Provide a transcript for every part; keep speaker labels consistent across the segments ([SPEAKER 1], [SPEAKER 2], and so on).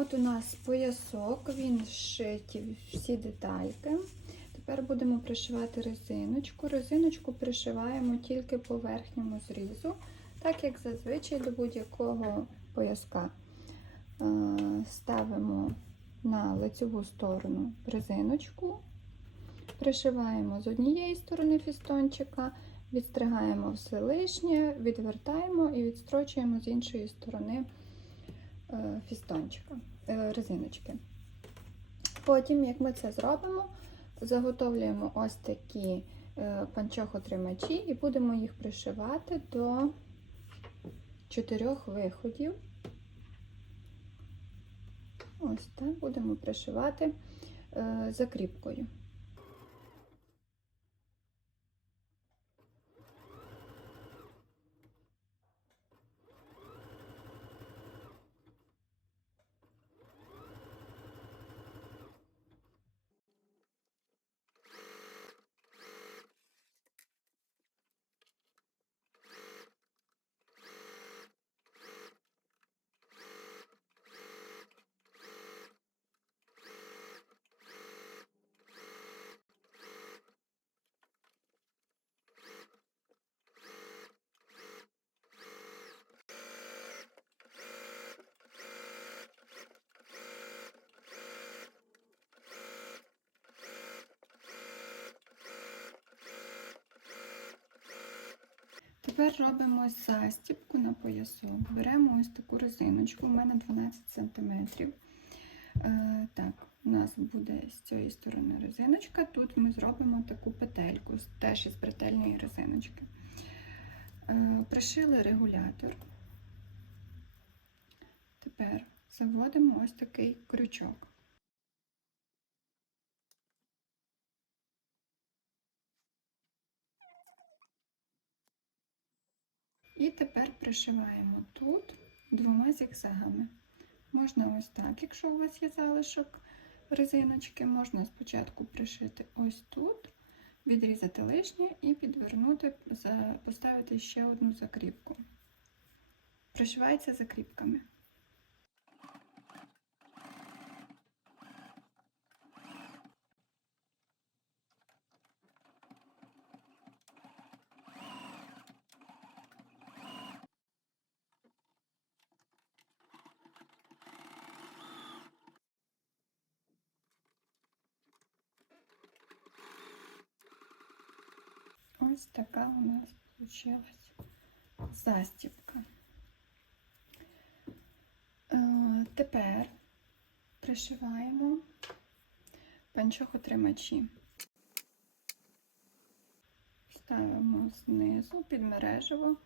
[SPEAKER 1] От у нас поясок, він зшиті всі детальки. Тепер будемо пришивати резиночку. Резиночку пришиваємо тільки по верхньому зрізу, так як зазвичай до будь-якого пояска е, ставимо на лицеву сторону резиночку, пришиваємо з однієї сторони фістончика, відстригаємо все лишнє, відвертаємо і відстрочуємо з іншої сторони фістончика, е, резиночки. Потім, як ми це зробимо, заготовлюємо ось такі е, панчохотримачі і будемо їх пришивати до чотирьох виходів. Ось так будемо пришивати е, закріпкою. Тепер робимо застібку на поясок. Беремо ось таку резиночку, у мене 12 см. Е, так, у нас буде з цієї сторони резиночка. Тут ми зробимо таку петельку, теж із бретельної резиночки. Е, пришили регулятор. Тепер заводимо ось такий крючок. І тепер пришиваємо тут двома зігзагами. Можна ось так, якщо у вас є залишок резиночки, можна спочатку пришити ось тут, відрізати лишнє і підвернути, поставити ще одну закріпку. Пришивається закріпками. Ось така у нас вийшла застібка. Е, тепер пришиваємо панчохотримачі. Ставимо знизу під мережево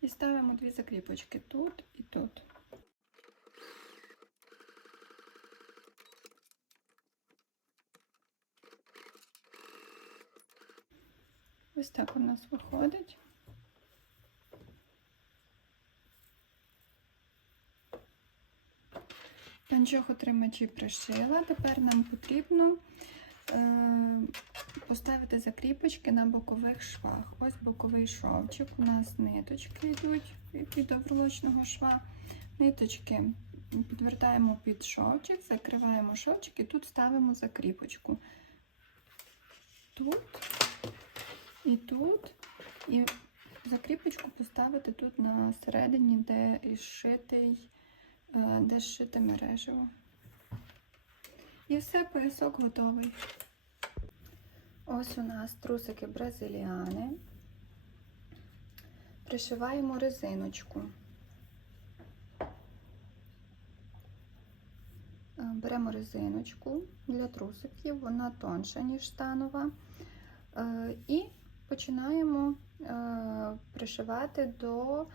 [SPEAKER 1] і ставимо дві закріпочки тут і тут. Ось так у нас виходить. Панчохотримачі пришила. Тепер нам потрібно е, поставити закріпочки на бокових швах. Ось боковий шовчик. У нас ниточки йдуть від оверлочного шва. Ниточки підвертаємо під шовчик, закриваємо шовчик і тут ставимо закріпочку. Тут і тут, і закріпочку поставити тут на середині, де зшитий, е, де зшите мережево. І все, поясок готовий. Ось у нас трусики бразиліани. Пришиваємо резиночку. Е, беремо резиночку для трусиків, вона тонша, ніж станова. Е, і починаємо е, пришивати до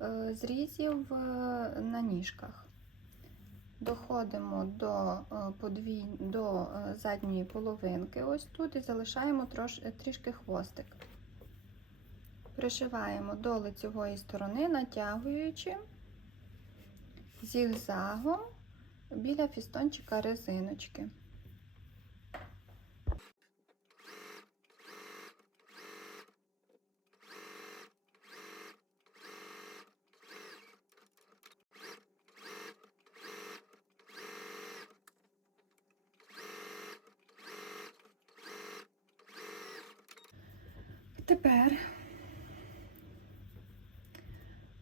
[SPEAKER 1] е, зрізів на ніжках. Доходимо до подвій... до задньої половинки, ось тут, і залишаємо трош... трішки хвостик. Пришиваємо до лицевої сторони, натягуючи зігзагом біля фістончика резиночки. Тепер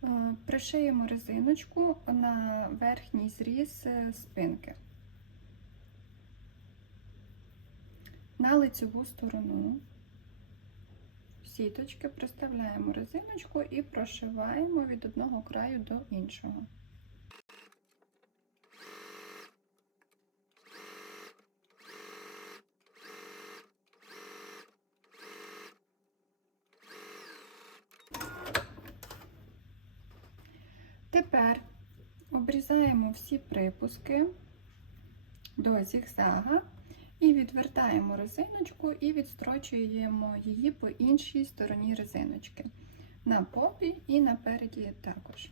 [SPEAKER 1] е, пришиємо резиночку на верхній зріз е, спинки. На лицеву сторону сіточки приставляємо резиночку і прошиваємо від одного краю до іншого. Тепер обрізаємо всі припуски до зігзага і відвертаємо резиночку і відстрочуємо її по іншій стороні резиночки. На попі і напереді також.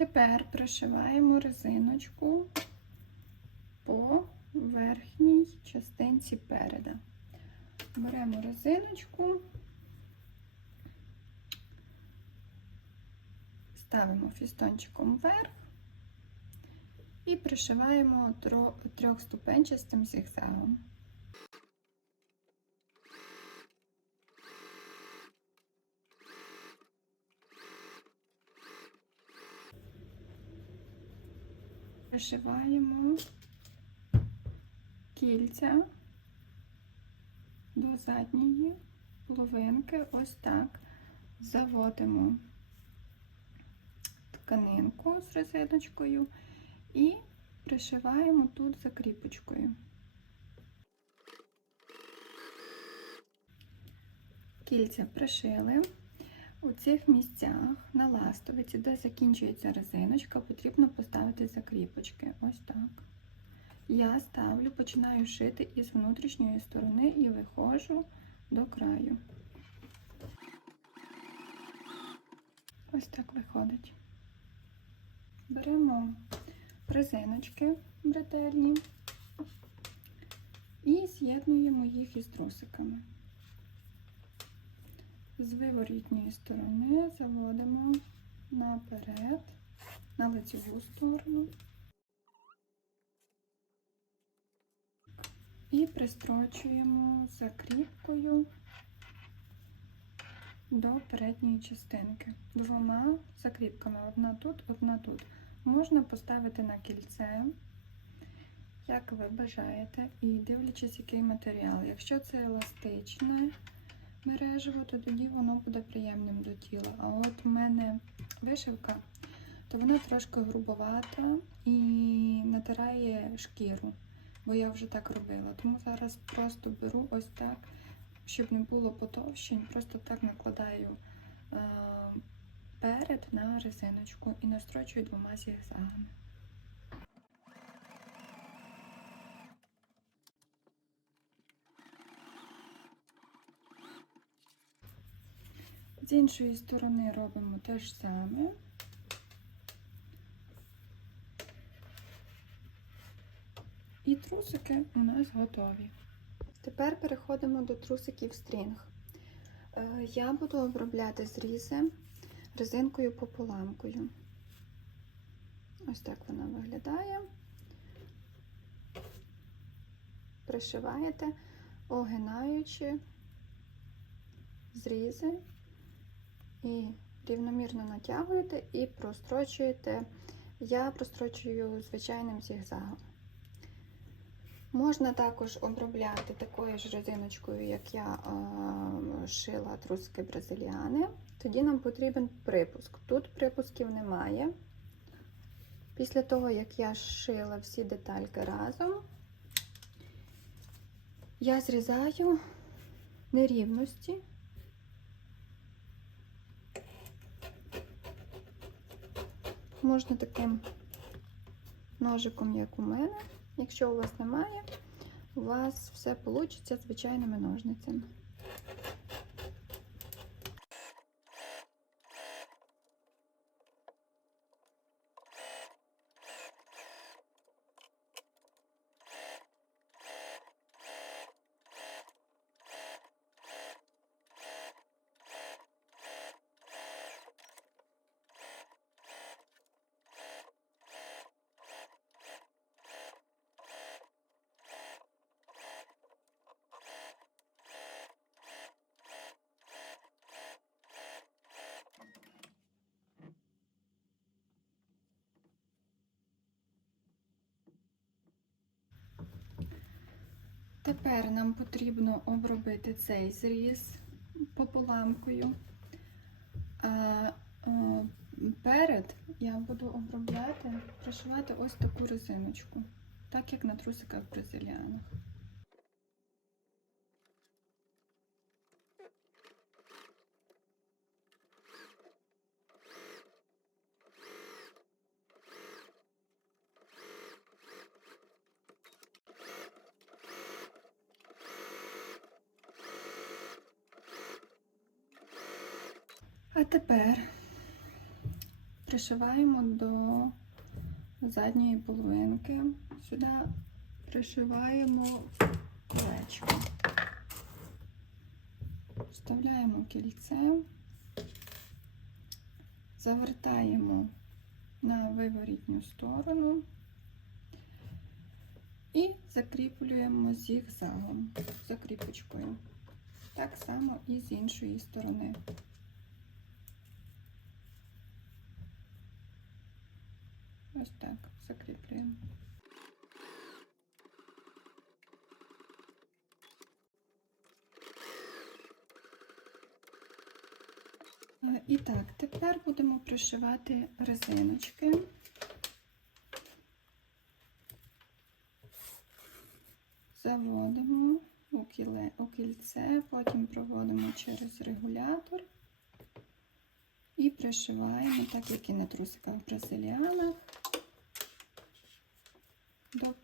[SPEAKER 1] Тепер пришиваємо резиночку по верхній частинці переда. Беремо резиночку, ставимо фістончиком вверх і пришиваємо трьохступенчастим зігзагом. Пришиваємо кільця до задньої половинки, ось так. Заводимо тканинку з резиночкою і пришиваємо тут закріпочкою. Кільця пришили. У цих місцях на ластовиці, де закінчується резиночка, потрібно поставити закріпочки. Ось так. Я ставлю, починаю шити із внутрішньої сторони і виходжу до краю. Ось так виходить. Беремо резиночки бретельні і з'єднуємо їх із трусиками. З виворітньої сторони заводимо наперед, на лицеву сторону і пристрочуємо закріпкою до передньої частинки. Двома закріпками, одна тут, одна тут. Можна поставити на кільце, як ви бажаєте, і дивлячись, який матеріал. Якщо це еластичне, мережево, то тоді воно буде приємним до тіла. А от в мене вишивка, то вона трошки грубовата і натирає шкіру, бо я вже так робила. Тому зараз просто беру ось так, щоб не було потовщень, просто так накладаю е, перед на резиночку і настрочую двома зігзагами. З іншої сторони робимо те ж саме. І трусики у нас готові. Тепер переходимо до трусиків стрінг. Е, Я буду обробляти зрізи резинкою пополамкою. Ось так вона виглядає. Пришиваєте, огинаючи зрізи і рівномірно натягуєте і прострочуєте. Я прострочую звичайним зігзагом. Можна також обробляти такою ж резиночкою, як я е, шила трусики бразиліани. Тоді нам потрібен припуск. Тут припусків немає. Після того, як я шила всі детальки разом, я зрізаю нерівності. Можна таким ножиком, як у мене. Якщо у вас немає, у вас все вийде звичайними ножницями. Тепер нам потрібно обробити цей зріз пополамкою. А е, перед я буду обробляти, пришивати ось таку резиночку, так як на трусиках бразиліанах. А тепер пришиваємо до задньої половинки. Сюди пришиваємо колечко. Вставляємо кільце, завертаємо на виворітню сторону і закріплюємо зігзагом, закріпочкою. Так само і з іншої сторони. Ось так закріплюємо. Е, І так, тепер будемо пришивати резиночки. Заводимо у, кільце, потім проводимо через регулятор і пришиваємо, так як і на трусиках бразиліанах,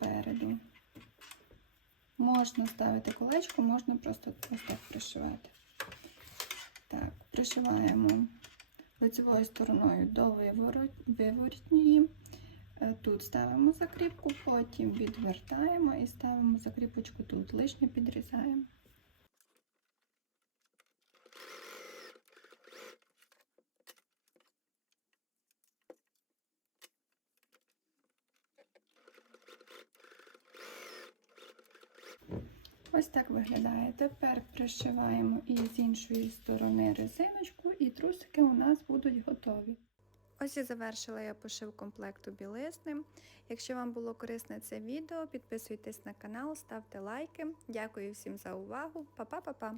[SPEAKER 1] допереду. Можна ставити колечко, можна просто ось так пришивати. Так, пришиваємо лицевою стороною до виворотньої. Е, Тут ставимо закріпку, потім відвертаємо і ставимо закріпочку тут. Лишнє підрізаємо. Ось так виглядає. Тепер пришиваємо і з іншої сторони резиночку, і трусики у нас будуть готові. Ось і завершила я пошив комплекту білизни. Якщо вам було корисне це відео, підписуйтесь на канал, ставте лайки. Дякую всім за увагу. Па-па-па-па!